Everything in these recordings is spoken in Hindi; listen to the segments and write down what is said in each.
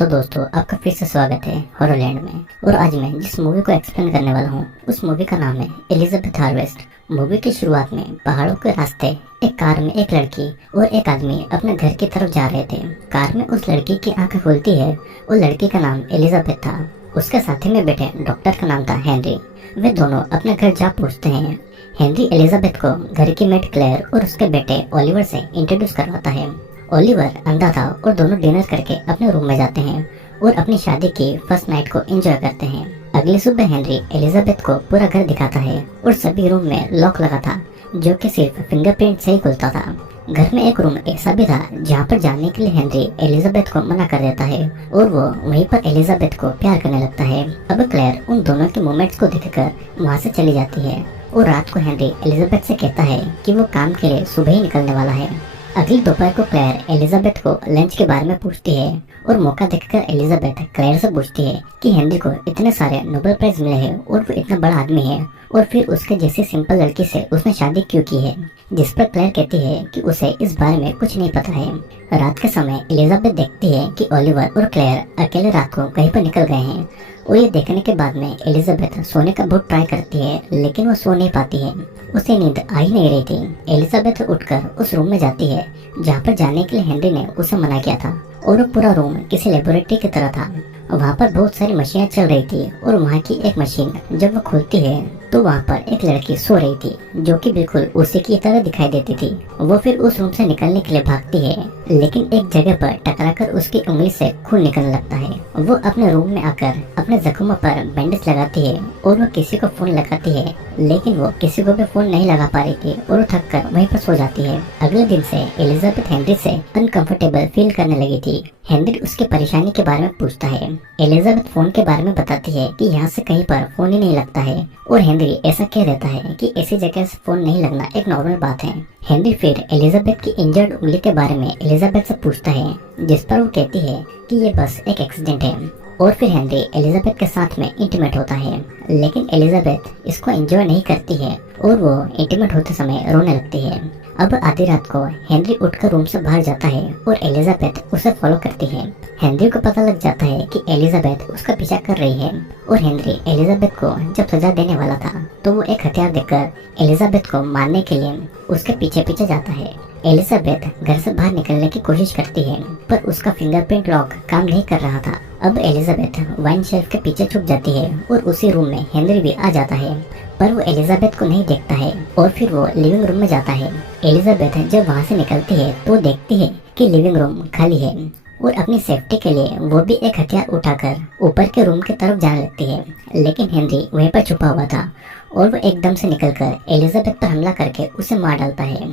तो दोस्तों आपका फिर से स्वागत है हॉररलैंड में। और आज मैं जिस मूवी को एक्सप्लेन करने वाला हूँ उस मूवी का नाम है एलिजाबेथ हार्वेस्ट। मूवी की शुरुआत में पहाड़ों के रास्ते एक कार में एक लड़की और एक आदमी अपने घर की तरफ जा रहे थे। कार में उस लड़की की आंखें खुलती है। वो लड़की का नाम एलिजाबेथ था। उसके साथी में बैठे डॉक्टर का नाम था हेनरी। वे दोनों अपने घर जा पहुँचते हैं। हेनरी एलिजाबेथ को घर की मेट क्लेयर और उसके बेटे ओलिवर से इंट्रोड्यूस करवाता है। ओलिवर अंधा था और दोनों डिनर करके अपने रूम में जाते हैं और अपनी शादी की फर्स्ट नाइट को एंजॉय करते हैं। अगली सुबह हेनरी एलिजाबेथ को पूरा घर दिखाता है और सभी रूम में लॉक लगा था जो कि सिर्फ फिंगरप्रिंट से ही खुलता था। घर में एक रूम ऐसा भी था जहाँ पर जाने के लिए हेनरी एलिजाबेथ को मना कर देता है और वो वहीं पर एलिजाबेथ को प्यार करने लगता है। अब क्लेयर उन दोनों के मोमेंट्स को देखकर वहाँ से चली जाती है और रात को हेनरी एलिजाबेथ से कहता है कि वो काम के लिए सुबह ही निकलने वाला है। अगली दोपहर को क्लेयर एलिजाबेथ को लंच के बारे में पूछती है और मौका देखकर एलिजाबेथ क्लेयर से पूछती है कि हेनरी को इतने सारे नोबेल प्राइज मिले हैं और वो इतना बड़ा आदमी है और फिर उसके जैसी सिंपल लड़की से उसने शादी क्यों की है। जिस पर क्लेयर कहती है कि उसे इस बारे में कुछ नहीं पता है। रात के समय एलिजाबेथ देखती है कि ओलिवर और क्लेयर अकेले रात को कहीं पर निकल गए हैं और ये देखने के बाद में एलिजाबेथ सोने का बहुत ट्राई करती है लेकिन वो सो नहीं पाती है। उसे नींद आ ही नहीं रही थी। एलिजाबेथ उठकर उस रूम में जाती है जहाँ पर जाने के लिए हेनरी ने उसे मना किया था और वो पूरा रूम किसी लेबोरेटरी की तरह था। वहाँ पर बहुत सारी मशीनें चल रही थी और वहाँ की एक मशीन जब वो खुलती है तो वहाँ पर एक लड़की सो रही थी जो कि बिल्कुल उसी की तरह दिखाई देती थी। वो फिर उस रूम से निकलने के लिए भागती है लेकिन एक जगह पर टकराकर उसकी उंगली से खून निकलने लगता है। वो अपने रूम में आकर अपने जख्मों पर बैंडेज लगाती है और वो किसी को फोन लगाती है लेकिन वो किसी को भी फोन नहीं लगा पा रही थी और वो थक कर वहीं पर सो जाती है। अगले दिन से एलिजाबेथ हेनरी से अनकंफर्टेबल फील करने लगी थी। हेनरी उसकी परेशानी के बारे में पूछता है। एलिजाबेथ फोन के बारे में बताती है कि यहाँ से कहीं पर फोन ही नहीं लगता है और हेनरी ऐसा कह देता है कि ऐसी जगह से फोन नहीं लगना एक नॉर्मल बात है। हेनरी फिर एलिजाबेथ की इंजर्ड उंगली के बारे में एलिजाबेथ से पूछता है जिस पर वो कहती है कि ये बस एक एक्सीडेंट है और फिर हेनरी एलिजाबेथ के साथ में इंटीमेट होता है लेकिन एलिजाबेथ इसको एंजॉय नहीं करती है और वो इंटीमेट होते समय रोने लगती है। अब आधी रात को हेनरी उठकर रूम से बाहर जाता है और एलिजाबेथ उसे फॉलो करती है। हेनरी को पता लग जाता है कि एलिजाबेथ उसका पीछा कर रही है और हेनरी एलिजाबेथ को जब सजा देने वाला था तो वो एक हथियार देकर एलिजाबेथ को मारने के लिए उसके पीछे पीछे जाता है। एलिजाबेथ घर से बाहर निकलने की कोशिश करती है पर उसका फिंगरप्रिंट लॉक काम नहीं कर रहा था। अब एलिजाबेथ वाइन शेल्फ के पीछे छुप जाती है और उसी रूम में हेनरी भी आ जाता है पर वो एलिजाबेथ को नहीं देखता है और फिर वो लिविंग रूम में जाता है। एलिजाबेथ जब वहाँ से निकलती है तो देखती है कि लिविंग रूम खाली है और अपनी सेफ्टी के लिए वो भी एक हथियार उठाकर ऊपर के रूम की तरफ जाने लगती है लेकिन हेनरी वहीं पर छुपा हुआ था और वो एकदम से निकलकर एलिजाबेथ पर हमला करके उसे मार डालता है।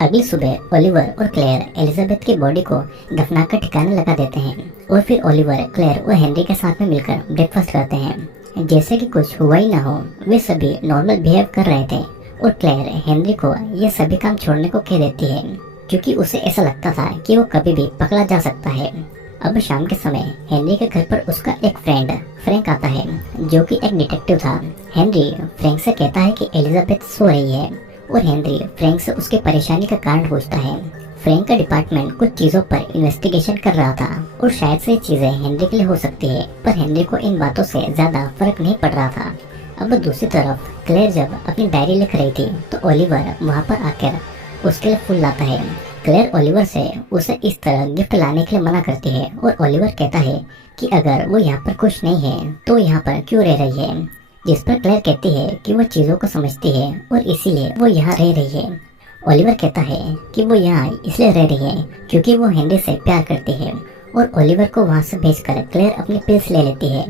अगली सुबह ओलिवर और क्लेयर एलिजाबेथ की बॉडी को दफनाकर ठिकाने लगा देते हैं और फिर ओलिवर क्लेयर और हेनरी के साथ में मिलकर ब्रेकफास्ट करते हैं जैसे कि कुछ हुआ ही ना हो। वे सभी नॉर्मल बिहेव कर रहे थे और क्लेयर हेनरी को ये सभी काम छोड़ने को कह देती है क्योंकि उसे ऐसा लगता था कि वो कभी भी पकड़ा जा सकता है। अब शाम के समय हेनरी के घर पर उसका एक फ्रेंड फ्रैंक आता है जो कि एक डिटेक्टिव था। हेनरी फ्रैंक से कहता है कि एलिजाबेथ सो रही है और हेनरी फ्रैंक से उसकी परेशानी का कारण पूछता है। फ्रैंक का डिपार्टमेंट कुछ चीजों पर इन्वेस्टिगेशन कर रहा था और शायद से चीजें हेनरी के लिए हो सकती है पर हेनरी को इन बातों से ज्यादा फर्क नहीं पड़ रहा था। अब दूसरी तरफ क्लेयर जब अपनी डायरी लिख रही थी तो ओलिवर वहाँ पर आकर उसके लिए फूल लाता है। क्लेयर ओलिवर से उसे इस तरह गिफ्ट लाने के लिए मना करती है और ओलिवर कहता है कि अगर वो यहाँ पर खुश नहीं है तो यहाँ पर क्यों रह रही है। जिस पर क्लेयर कहती है कि वो चीज़ों को समझती है और इसीलिए वो यहाँ रह रही है। ओलिवर कहता है कि वो यहाँ इसलिए रह रही है क्योंकि वो हेनरी से प्यार करती है और ओलिवर को वहाँ से भेजकर क्लेयर अपनी पिल्स ले लेती है।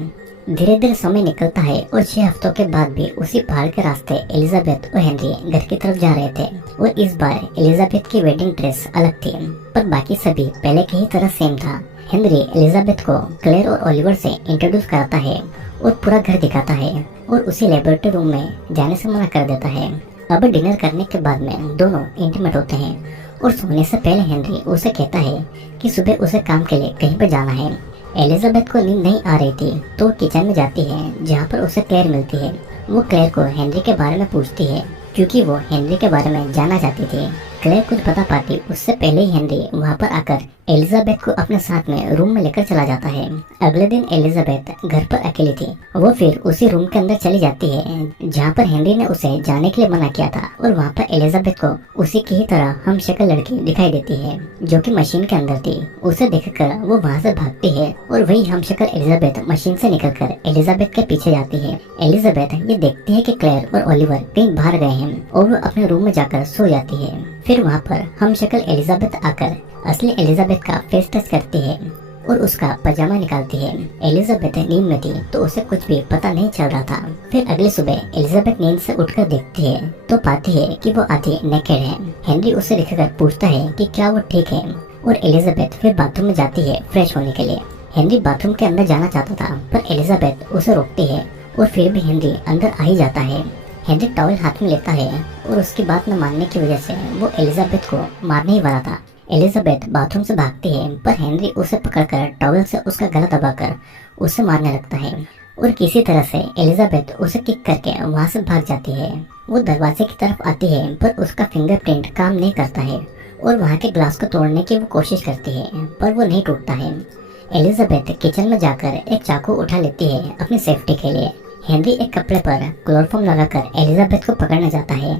धीरे धीरे समय निकलता है और 6 हफ्तों के बाद भी उसी पहाड़ के रास्ते एलिजाबेथ और हेनरी घर की तरफ जा रहे थे और इस बार एलिजाबेथ की वेडिंग ड्रेस अलग थी पर बाकी सभी पहले की ही तरह सेम था। हेनरी एलिजाबेथ को क्लेयर और ओलिवर से इंट्रोड्यूस कराता है और पूरा घर दिखाता है और उसी लेबोरेटरी रूम में जाने से मना कर देता है। अब डिनर करने के बाद में दोनों इंटीमेट होते हैं और सोने से पहले हेनरी उसे कहता है कि सुबह उसे काम के लिए कहीं पर जाना है। एलिजाबेथ को नींद नहीं आ रही थी तो किचन में जाती है जहाँ पर उसे क्लेयर मिलती है। वो क्लेयर को हेनरी के बारे में पूछती है क्योंकि वो हेनरी के बारे में जानना चाहती थी। क्लेयर कुछ बता पाती उससे पहले ही हेनरी वहाँ पर आकर एलिजाबेथ को अपने साथ में रूम में लेकर चला जाता है। अगले दिन एलिजाबेथ घर पर अकेली थी। वो फिर उसी रूम के अंदर चली जाती है जहाँ पर हेनरी ने उसे जाने के लिए मना किया था, और वहाँ पर एलिजाबेथ को उसी की ही तरह हम शक्ल लड़की दिखाई देती है जो कि मशीन के अंदर थी। उसे देखकर वो वहाँ से भागती है और वही हम शक्ल एलिजाबेथ मशीन से निकलकर एलिजाबेथ के पीछे जाती है। एलिजाबेथ ये देखती है कि क्लेयर और ओलिवर कहीं बाहर गए हैं और वो अपने रूम में जाकर सो जाती है। फिर वहाँ पर हम शक्ल एलिजाबेथ आकर असली एलिजाबेथ का फेस टच करती है और उसका पजामा निकालती है। एलिजाबेथ नींद में थी तो उसे कुछ भी पता नहीं चल रहा था। फिर अगली सुबह एलिजाबेथ नींद से उठकर देखती है तो पाती है कि वो आधी नेकेड है। हेनरी उसे देखकर पूछता है कि क्या वो ठीक है, और एलिजाबेथ फिर बाथरूम में जाती है फ्रेश होने के लिए। हेनरी बाथरूम के अंदर जाना चाहता था पर एलिजाबेथ उसे रोकती है और फिर भी हेनरी अंदर आ ही जाता है। हेनरी टॉवल हाथ में लेता है और उसकी बात न मानने की वजह से वो एलिजाबेथ को मारने ही वाला था। एलिजाबेथ बाथरूम से भागती है पर हेनरी उसे पकड़कर टॉवल से उसका गला दबाकर उसे मारने लगता है, और किसी तरह से एलिजाबेथ उसे किक करके वहाँ से भाग जाती है। वो दरवाजे की तरफ आती है पर उसका फिंगरप्रिंट काम नहीं करता है और वहाँ के ग्लास को तोड़ने की वो कोशिश करती है पर वो नहीं टूटता है। एलिजाबेथ किचन में जाकर एक चाकू उठा लेती है अपनी सेफ्टी के लिए। हेनरी एक कपड़े पर क्लोरोफॉर्म लगाकर एलिजाबेथ को पकड़ने जाता है।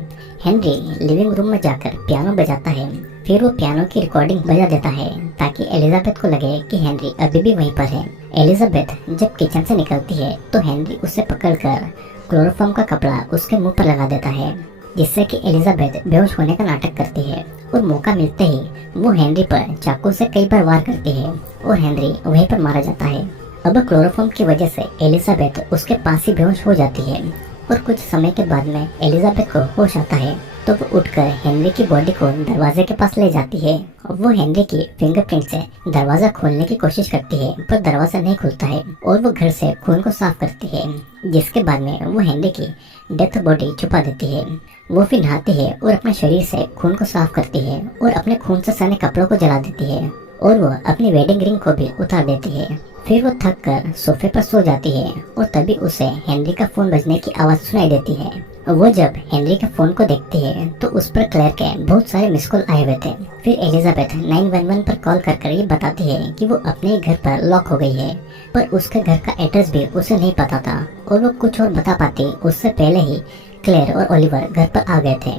हेनरी लिविंग रूम में जाकर पियानो बजाता है। फिर वो पियानो की रिकॉर्डिंग बजा देता है ताकि एलिजाबेथ को लगे कि हेनरी अभी भी वहीं पर है। एलिजाबेथ जब किचन से निकलती है तो हेनरी उसे पकड़कर क्लोरोफॉर्म का कपड़ा उसके मुंह पर लगा देता है, जिससे कि एलिजाबेथ बेहोश होने का नाटक करती है, और मौका मिलते ही वो हेनरी पर चाकू से कई बार वार करती है और हेनरी वहीं पर मारा जाता है। अब क्लोरोफॉर्म की वजह से एलिजाबेथ उसके पास ही बेहोश हो जाती है, और कुछ समय के बाद में एलिजाबेथ को होश आता है तो वो उठकर हेनरी की बॉडी को दरवाजे के पास ले जाती है। वो हेनरी की फिंगरप्रिंट से दरवाजा खोलने की कोशिश करती है पर दरवाजा नहीं खुलता है, और वो घर से खून को साफ करती है, जिसके बाद में वो हेनरी की डेथ बॉडी छुपा देती है। वो फिर नहाती है और अपने शरीर से खून को साफ करती है और अपने खून से सने कपड़ों को जला देती है, और वो अपनी वेडिंग रिंग को भी उतार देती है। फिर वो थक कर सोफे पर सो जाती है और तभी उसे हेनरी का फोन बजने की आवाज सुनाई देती है। वो जब हेनरी के फोन को देखती है तो उस पर क्लेयर के बहुत सारे मिस कॉल आए हुए थे। फिर एलिजाबेथ 911 पर कॉल कर ये बताती है कि वो अपने घर पर लॉक हो गई है, पर उसके घर का एड्रेस भी उसे नहीं पता था, और वो कुछ और बता पाती उससे पहले ही क्लेयर और ओलिवर घर पर आ गए थे।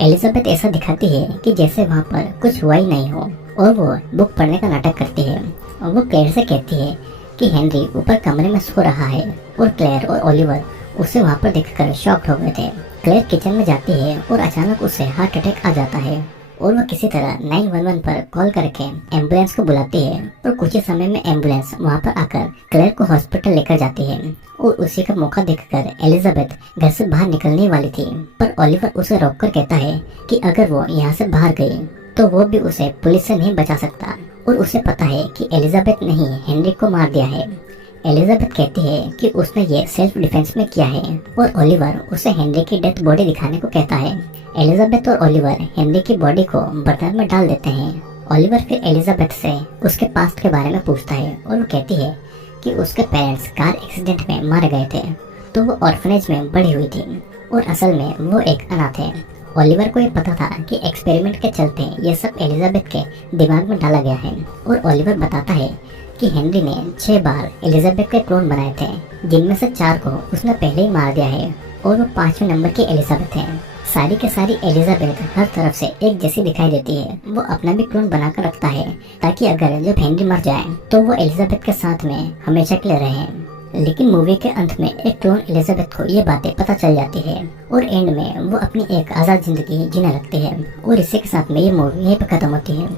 एलिजाबेथ ऐसा दिखाती है कि जैसे वहाँ पर कुछ हुआ ही नहीं हो, और वो बुक पढ़ने का नाटक करती है। और वो क्लेयर से कहती है कि हेनरी ऊपर कमरे में सो रहा है, और क्लेयर और ओलिवर उसे वहाँ पर देखकर शॉक्ड हो गए थे। क्लेयर किचन में जाती है और अचानक उसे हार्ट अटैक आ जाता है, और वो किसी तरह 911 पर कॉल करके एम्बुलेंस को बुलाती है, और कुछ ही समय में एम्बुलेंस वहाँ पर आकर क्लेयर को हॉस्पिटल लेकर जाती है। और उसी का मौका देखकर एलिजाबेथ घर से बाहर निकलने वाली थी, पर ओलिवर उसे रोककर कहता है कि अगर वो यहाँ से बाहर गई तो वो भी उसे पुलिस से नहीं बचा सकता, और उसे पता है कि एलिजाबेथ ने ही हेनरी को मार दिया है। एलिजाबेथ कहती है कि उसने ये सेल्फ डिफेंस में किया है, और ओलिवर उसे हेनरी की डेथ बॉडी दिखाने को कहता है। एलिजाबेथ और ओलिवर हेनरी की बॉडी को बर्तन में डाल देते हैं। ओलिवर फिर एलिजाबेथ से उसके पास्ट के बारे में पूछता है, और वो कहती है कि उसके पेरेंट्स कार एक्सीडेंट में मारे गए थे, तो वो ऑर्फनेज में बड़ी हुई थी, और असल में वो एक अनाथ है। ओलिवर को ये पता था कि एक्सपेरिमेंट के चलते ये सब एलिजाबेथ के दिमाग में डाला गया है, और ओलिवर बताता है कि हेनरी ने 6 बार एलिजाबेथ के क्लोन बनाए थे, जिनमें से 4 को उसने पहले ही मार दिया है, और वो 5वें नंबर की एलिजाबेथ है। सारी के सारी एलिजाबेथ हर तरफ से एक जैसी दिखाई देती है। वो अपना भी क्लोन बनाकर रखता है ताकि अगर जब हेनरी मर जाए तो वो एलिजाबेथ के साथ में हमेशा के लिए रहे। लेकिन मूवी के अंत में एक क्लोन एलिजाबेथ को ये बातें पता चल जाती है, और एंड में वो अपनी एक आज़ाद जिंदगी जीने लगती है। और इसी के साथ में ये मूवी यहीं पर खत्म होती है।